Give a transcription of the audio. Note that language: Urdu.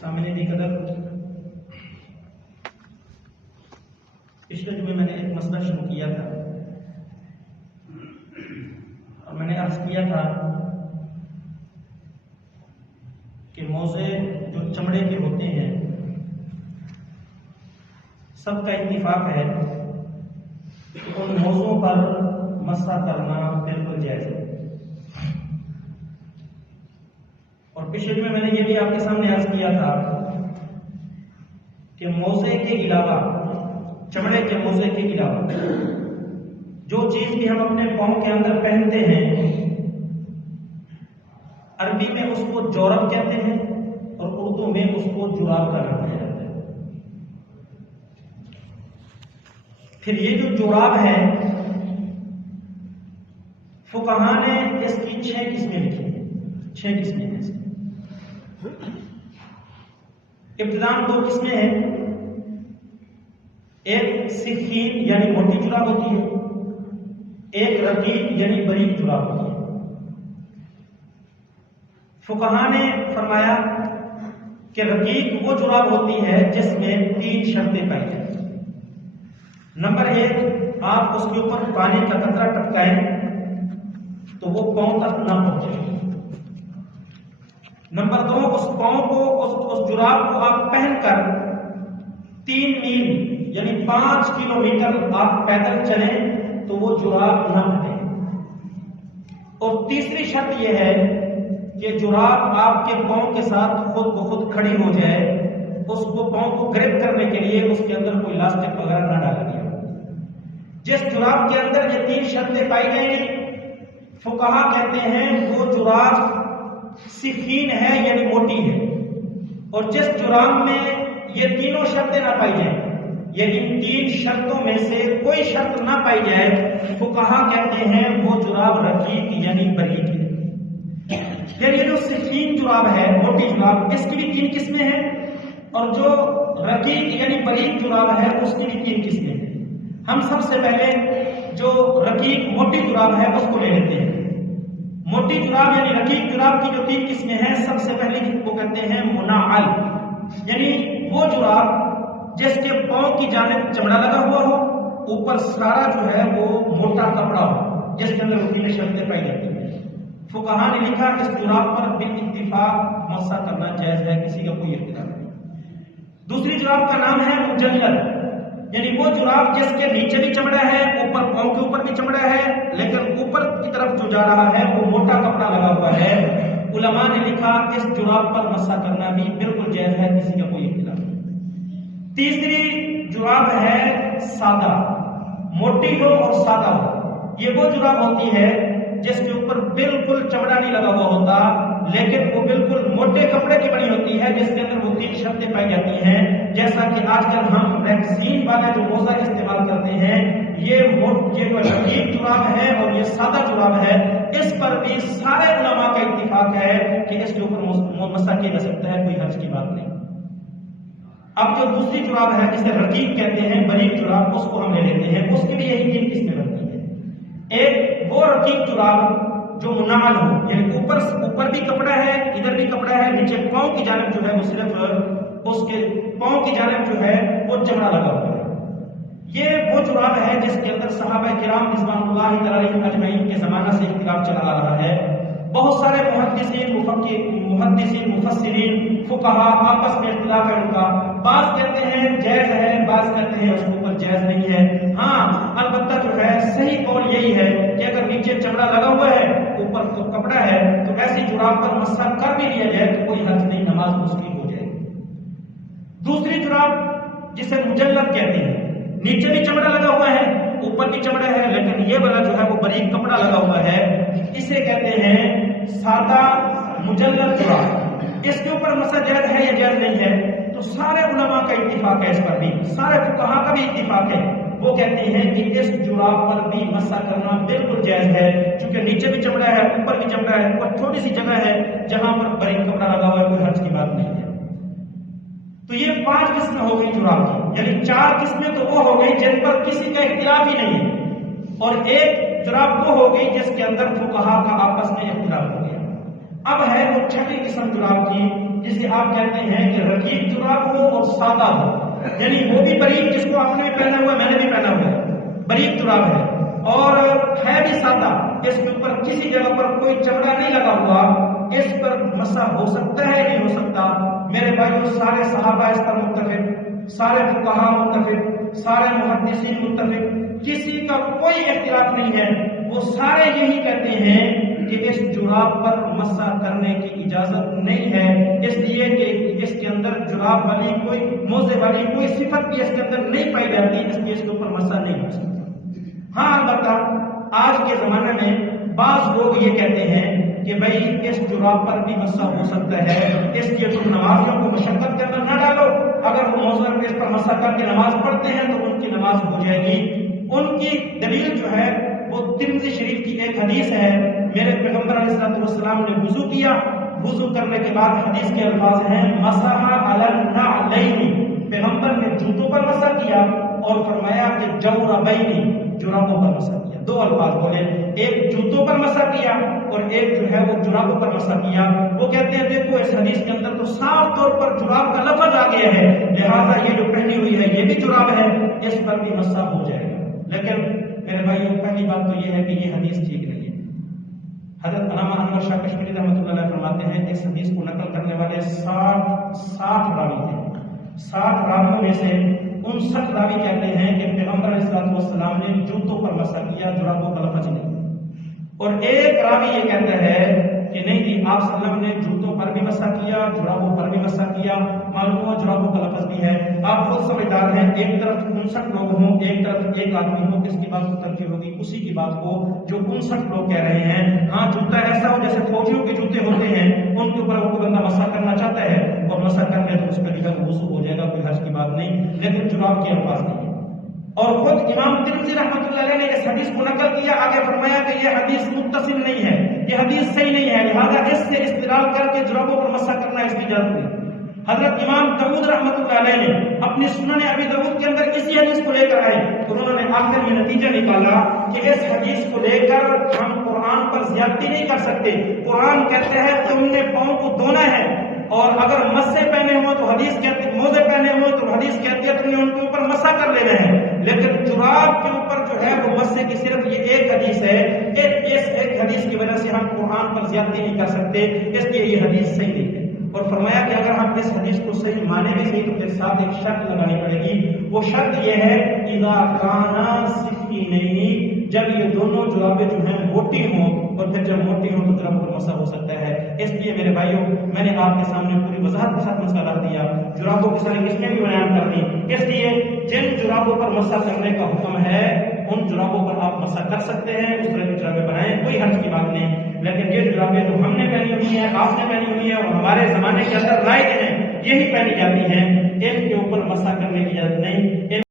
سامنے دی قدر پچھلے جمعے میں نے ایک مسئلہ شروع کیا تھا اور میں نے عرض کیا تھا کہ موزے جو چمڑے کے ہوتے ہیں سب کا اتفاق ہے کہ ان موزوں پر مسح کرنا بالکل جائز ہے۔ اور پچھلے جمعے میں نے یہ بھی آپ کے سامنے عرض کیا تھا کہ موزے کے علاوہ، چمڑے کے موزے کے علاوہ جو چیز بھی ہم اپنے پاؤں کے اندر پہنتے ہیں، عربی میں اس کو جورب کہتے ہیں اور اردو میں اس کو جراب کا نام دیا جاتا ہے۔ پھر یہ جو جراب ہے، فقہاء نے اس کی 6 قسمیں لکھی ہیں، 6 قسمیں ہیں اس کی۔ ابتداءً 2 قسمیں ہیں، ایک سفین یعنی موٹی جراب ہوتی ہے، ایک رقیق یعنی باریک جراب ہوتی ہے۔ فقہاء نے فرمایا کہ رقیق وہ جراب ہوتی ہے جس میں 3 شرطیں پائی جائیں۔ نمبر 1، آپ اس کے اوپر پانی کا قطرہ ٹپکائیں تو وہ پاؤں تک نہ پہنچے۔ نمبر 2، اس پاؤں کو، اس جراب کو آپ پہن کر 3 میل یعنی 5 کلومیٹر آپ پیدل چلیں تو وہ جراب نہ پھٹے۔ اور تیسری شرط یہ ہے کہ جراب آپ کے پاؤں کے ساتھ خود بخود کھڑی ہو جائے، اس کو پاؤں کو گرپ کرنے کے لیے اس کے اندر کوئی لاسٹک وغیرہ نہ ڈال دیا۔ جس جراب کے اندر یہ 3 شرطیں پائی جائیں گی، فقہاء کہتے ہیں وہ جراب سفین ہے یعنی موٹی ہے۔ اور جس جراب میں یہ تینوں شرطیں نہ پائی جائیں، یعنی ان 3 شرطوں میں سے کوئی شرط نہ پائی جائے، فقہاء کہتے ہیں وہ جراب رقیق یعنی باریک ہے۔ یعنی جو سفین جراب ہے، موٹی جراب، اس کی بھی 3 قسمیں ہیں، اور جو رقیق یعنی باریک جراب ہے اس کی بھی 3 قسمیں ہیں۔ ہم سب سے پہلے جو رقیق موٹی جراب ہے اس کو لے لیتے ہیں۔ موٹی جراب یعنی رقیق جراب کی جو 3 قسمیں ہیں، سب سے پہلے جن کو کہتے ہیں منعل، یعنی وہ جراب جس کے پاؤں کی جانب چمڑا لگا ہوا ہو، اوپر سارا جو ہے وہ موٹا کپڑا ہو، جس کے اندر 3 شرطیں پائی جاتی ہیں۔ فقہاء نے لکھا اس جراب پر بالاتفاق مسح کرنا جائز ہے، کسی کا کوئی اختلاف نہیں۔ دوسری جراب کا نام ہے مجلد، یعنی وہ جراب جس کے نیچے بھی چمڑا ہے، اوپر پاؤں کے اوپر بھی چمڑا ہے، لیکن اوپر کی طرف جو جا رہا ہے وہ موٹا کپڑا لگا ہوا ہے۔ علماء نے لکھا اس جراب پر مسح کرنا بھی بالکل جائز ہے، کسی کا کوئی اختلاف نہیں۔ تیسری جراب ہے سادہ، موٹی ہو اور سادہ ہو۔ یہ وہ جراب ہوتی ہے جس کے اوپر بالکل چمڑا نہیں لگا ہوا ہوتا، لیکن وہ بالکل موٹے کپڑے کی بنی ہوتی ہے، جس کے اندر وہ 3 شرطیں پائی جاتی ہیں۔ جیسا کہ آج کل ہم ویکسین والا جو موزہ استعمال کرتے ہیں، یہ جو رقیق جراب ہے اور یہ سادہ جراب ہے، اس پر بھی سارے علماء کا اتفاق ہے کہ اس کے اوپر مسح کیا جا سکتا ہے، کوئی حرج کی بات نہیں۔ اب جو دوسری جراب ہے جسے رقیق کہتے ہیں، باریک جراب، اس کو ہم لے لیتے ہیں۔ اس کے لیے یہی 3 قسمیں بنتی ہیں۔ ایک وہ رقیق جراب جو منعل ہو، یعنی اوپر بھی کپڑا ہے، ادھر بھی کپڑا ہے، نیچے پاؤں کی جانب جو ہے وہ صرف اس کے پاؤں کی جانب جو ہے وہ چمڑا لگا ہوا ہے۔ یہ وہ جراب ہے جس کے اندر صحابہ کرام رضوان اللہ تعالی علیہم اجمعین کے زمانہ سے اختلاف چلا آ رہا ہے۔ بہت سارے محدثین، مفسرین، فقہاء آپس میں اختلاف ہے ان کا۔ بعض کہتے ہیں جائز ہے، بعض کہتے ہیں اس کے اوپر جائز نہیں ہے۔ ہاں البتہ جو ہے صحیح قول یہی ہے کہ اگر نیچے چمڑا لگا ہوا ہے، اوپر تو کپڑا ہے، تو ایسی جراب پر مسح کر بھی لیا جائے تو کوئی حرج نہیں، نماز مسلم ہو جائے گی۔ دوسری جراب جسے مجلد کہتے ہیں، نیچے بھی چمڑا لگا ہوا ہے، اوپر بھی چمڑا ہے، لیکن یہ والا جو ہے وہ باریک کپڑا لگا ہوا ہے، اسے کہتے ہیں سادہ مجلد جراب۔ اس کے اوپر مسح جائز ہے یا جائز نہیں ہے، تو سارے علماء کا اتفاق ہے، اس پر بھی سارے فقہاء کا بھی اتفاق ہے۔ وہ کہتے ہیں کہ اس جراب پر بھی مسح کرنا بالکل جائز ہے، کیونکہ نیچے بھی چمڑا ہے، اوپر بھی چمڑا ہے، اور تھوڑی سی جگہ ہے جہاں پر باریک کپڑا لگا ہوا ہے، کوئی حرج کی بات نہیں ہے۔ تو یہ 5 قسمیں ہو گئی جراب کی، یعنی 4 قسمیں تو وہ ہو گئی جن پر کسی کا اختلاف ہی نہیں ہے، اور ایک جراب وہ ہو گئی جس کے اندر فقہاء کا آپس میں اختلاف ہو گیا۔ اب ہے وہ 6ٹھی قسم جراب کی، جسے آپ کہتے ہیں کہ رقیق جراب ہو اور سادہ ہو، یعنی وہ بھی باریک جس کو آپ نے بھی پہنا ہوا ہے، میں نے بھی پہنا ہوا ہے، باریک جراب ہے اور ہے بھی سادہ، اس کے اوپر کسی جگہ پر کوئی چمڑا نہیں لگا ہوا، اس پر مسح ہو سکتا ہے نہیں ہو سکتا؟ میرے بھائیوں سارے صحابہ اس پر متفق، سارے فقہاء متفق، سارے محدثین متفق، کسی کا کوئی اختلاف نہیں ہے، وہ سارے یہی کہتے ہیں کہ اس جراب پر مسح کرنے کی اجازت نہیں ہے، اس لیے کہ اس کے اندر جراب والی کوئی موزے والی کوئی صفت بھی اس کے اندر نہیں پائی جاتی، اس لیے اس کے اوپر مسح نہیں ہو سکتا۔ ہاں البتہ آج کے زمانے میں بعض لوگ یہ کہتے ہیں کہ بھائی اس جراب پر بھی مسح ہو سکتا ہے، اس لیے تم نمازیوں کو مشقت کے اندر نہ ڈالو، اگر وہ موزے اس پر مسح کر کے نماز پڑھتے ہیں تو ان کی نماز ہو جائے گی۔ ان کی دلیل جو ہے وہ ترمذی شریف کی ایک حدیث ہے، میرے پیغمبر علیہ السلام نے وضو کیا، وضو کرنے کے بعد حدیث کے الفاظ ہیں مسح علی النعلین، پیغمبر نے جوتوں پر مسح کیا اور فرمایا کہ جوربین، جرابوں پر مسح کیا، دو الفاظ بولے، ایک جوتوں پر مسح کیا اور ایک جو ہے وہ جرابوں پر مسح کیا۔ وہ کہتے ہیں دیکھو اس حدیث کے اندر تو صاف طور پر جراب کا لفظ آ گیا ہے، لہذا یہ جو پہنی ہوئی ہے یہ بھی جراب ہے، اس پر بھی مسح ہو جائے گا۔ لیکن میرے بھائیوں پہلی بات تو یہ ہے کہ یہ حدیث ٹھیک نہیں ہے۔ حضرت علامہ انور شاہ کشمیری رحمۃ اللہ علیہ فرماتے ہیں اس حدیث کو نقل کرنے والے 60 راوی ہیں، 60 راویوں میں سے 59 راوی کہتے ہیں کہ پیغمبر علیہ السلام نے جوتوں پر مسح کیا، جرابوں کا لفظ نہیں، اور ایک راوی یہ کہتا ہے کہ نہیں جی آپ صلی اللہ علیہ وسلم نے جوتوں پر بھی مسح کیا، جرابوں پر بھی مسح کیا، معلوم ہوا جرابوں کا لفظ بھی ہے۔ آپ خود سمجھدار ہیں، ایک طرف 59 لوگ ہوں، ایک طرف ایک آدمی ہو، کس کی بات کو ترجیح ہوگی؟ اسی کی بات کو جو 59 لوگ کہہ رہے ہیں۔ ہاں جوتا ایسا ہو جیسے فوجیوں کے جوتے ہوتے ہیں، ان کے اوپر وہ بندہ مسح کرنا چاہتا ہے اور مسح کر لے تو اس پہ لکھا وضو ہو جائے گا، کوئی حرج کی بات نہیں، لیکن جراب کے الفاظ نہیں ہے۔ اور خود امام ترمذی رحمۃ اللہ علیہ نے اس حدیث کو نقل کیا، آگے فرمایا کہ یہ حدیث متصل نہیں ہے، یہ حدیث صحیح نہیں ہے، لہذا اس سے استدلال کر کے جرابوں پر مسح کرنا اس کی اجازت نہیں۔ حضرت امام داؤد رحمۃ اللہ علیہ نے اپنی سنن ابی داؤد کے اندر اسی حدیث کو لے کر آئے، انہوں نے آخر میں نتیجہ نکالا کہ اس حدیث کو لے کر ہم قرآن پر زیادتی نہیں کر سکتے۔ قرآن کہتے ہیں تم نے پاؤں کو دھونا ہے، اور اگر مسے پہنے ہوں تو حدیث کہتے، موزے پہنے ہوں تو حدیث کہتی ہے تم نے ان کے اوپر مسح کر لینا ہے، لیکن جراب کے اوپر جو ہے وہ مسے کی صرف یہ ایک حدیث ہے، اس ایک حدیث کی وجہ سے ہم قرآن پر زیادتی نہیں کر سکتے، اس لیے یہ حدیث صحیح نہیں ہے۔ اور فرمایا کہ اگر ہم اس حدیث کو صحیح مانے بھی صحیح تو پھر ساتھ ایک شرط لگانی پڑے گی، وہ شرط یہ ہے اذا کانا سفینین، جب یہ دونوں جرابیں جو ہیں موٹی ہوں، اور پھر جب موٹی ہوں تو جرابوں پر مسح ہو سکتا ہے۔ اس لیے میرے بھائیوں میں نے آپ کے سامنے پوری وضاحت کے ساتھ مسئلہ رکھ دیا، جرابوں کی ساری قسمیں بھی بیان کر دی، اس لیے جن جرابوں پر مسح کرنے کا حکم ہے ان جرابوں پر آپ مسح کر سکتے ہیں، اس طرح کی جرابیں بنائیں، کوئی حرج کی بات نہیں۔ لیکن یہ جرابیں جو ہم نے پہنی ہوئی ہیں، آپ نے پہنی ہوئی ہیں اور ہمارے زمانے کے اندر رائج ہیں، یہی پہنی جاتی ہیں، ان کے اوپر مسح کرنے کی اجازت نہیں۔